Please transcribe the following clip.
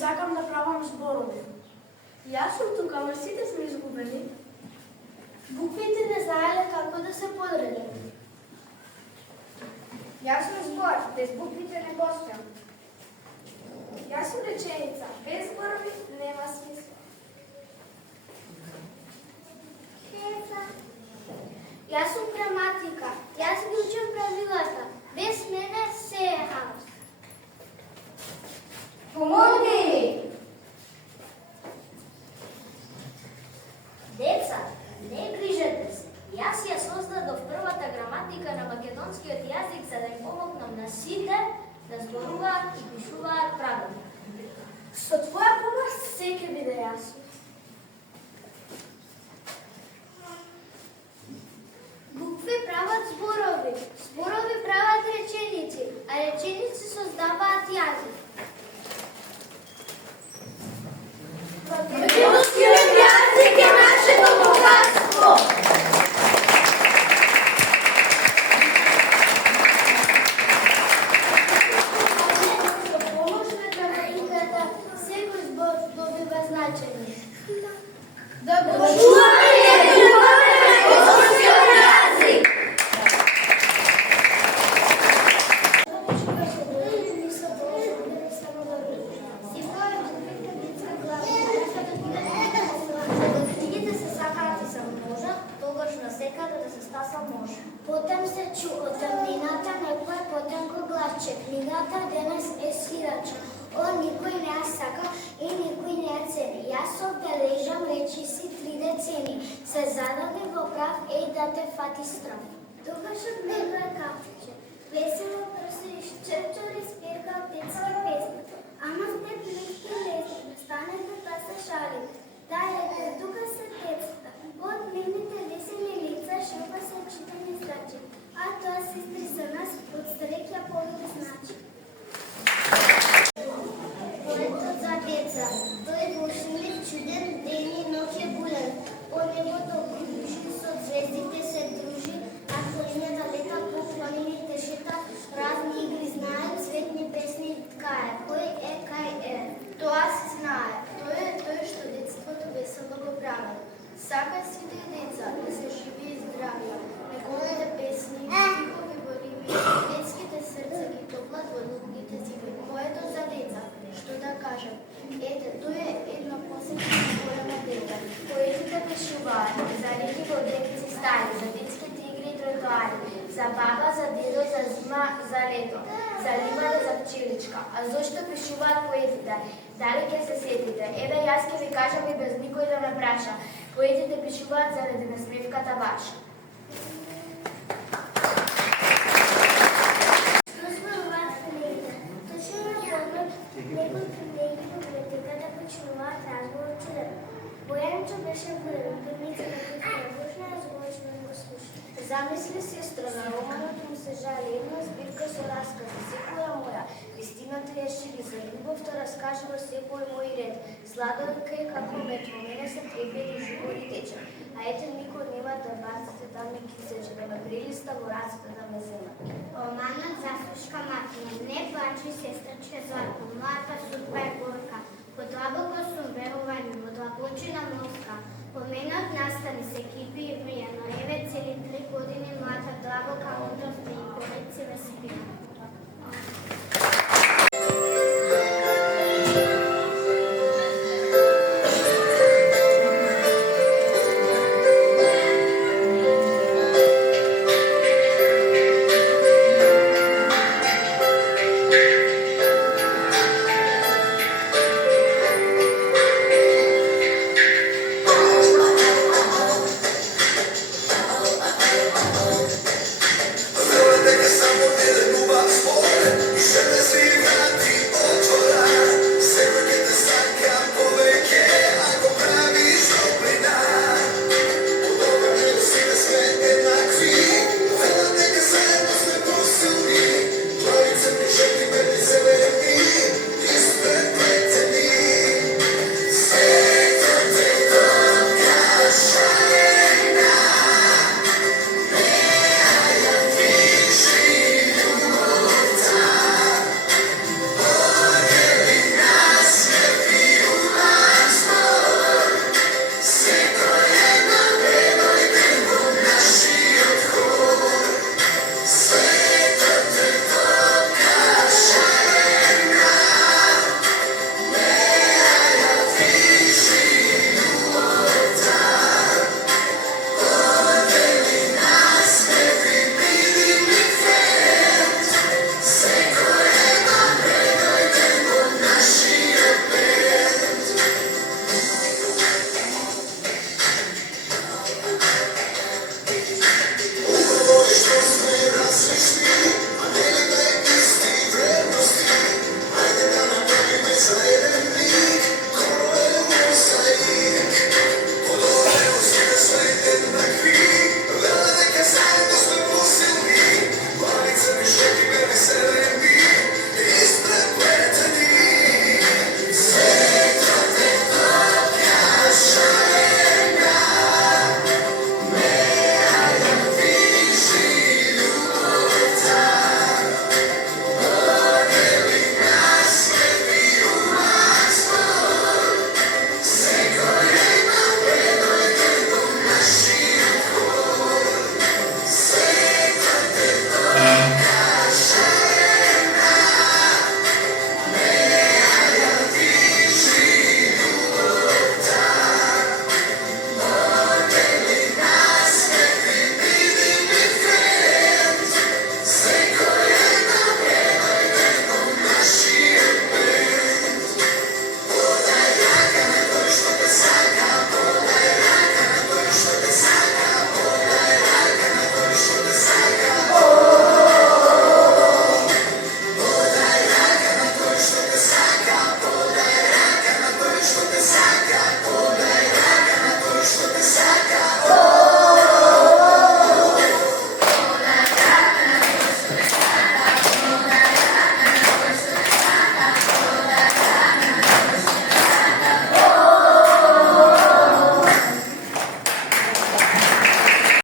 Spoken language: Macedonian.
сакам да правам зборови. Јас сум тука, ама сите сме изгубени. Буквите не знаеле како да се подредат. Јас сум збор, без буквите не постојам. Јас сум реченица, без зборови нема смисла. Јас сум граматика. Јас ги учам правилата. Без мене се е хаос. Помогни! Деца, не грижете се. Јас ја создадов првата граматика на македонскиот јазик за да им помогнам на сите да зборуваат и пишуваат правилно. Со твоја помош се ќе биде јасно. Букви прават зборови. Зборови прават реченици, а реченици создаваат јазик. Македонскиот јазик е нашето богатство. Со помош на граматиката секој збор добива значење. Да го чуваме и да чуваме македонскиот јазик. Книгите се сакаат и се можат, тогаш на секаде да се стаса може. Потем се чу од тамнината некој потенко гласче. Книгата денес е сирача. О, никој не ја сака и никој не ја цени. Јас обележам речиси 3 децени. Се зададе во прав, еј да те фати страв. Тогаш од него е капче. Весело прси изчепчали спирка детски песни. Ама спет летки лезни, станете да се шали. Да, ете, тука се децата. Од нивните десени лица шепа се читани значи. А тоа сестри за нас од старекја повеќе значи. Поетот за деца. Тој е волшебник, чуден, ден и ноќ е булен. По небото кружи, со звездите се дружи, а планета лета по планините шета, разни игри знаат, цветни песни ткае. Кој е, кај е? Тоа се знае. Тој е тој што детството весело го прави. Сака сите деца да се живи и здрави. Неговите песни, стихови во рими, детските срца ги топлат во луѓите зими. Поетот за деца, што да кажем? Ете, тој е едно посебно голема дете. Поетите пишуваат за реки во дрекици стари, за детските игри и тротоари, за баба, за дедо, за зима, за лето, за ливада, за пчеличка. А зошто пишуваат поетите? Дали ќе се сетите? Еве јас ќе ви кажам и без никој да ме праша. Поетите пишуваат заради насмевката ваша. Што зборуваат книгите? Точно на поднот, некој книги во библиотеката почнуваат разговор чуден. Бојанчо беше буден, турница на кутка, бушна разговор го слуша. Замисли сестра, на романот му се жали една збирка со раскази, секоја моја. Вистината ја шири, за љубовта раскажува секој мој ред. Сладолка е како мед, во мене се трепери жугори тече. А ете никој нема да баците да ми кисече, да ме прилиста во раците да ме зема. Романот заслушка Мартина, не плачи сестрачка Златко, мојата судба е горка. По длабоко сум верување, во длабочина мозга. Поменот настани се кипи и врија, но еве цели 3 години мојата длабока мудрост и корекција ме спира.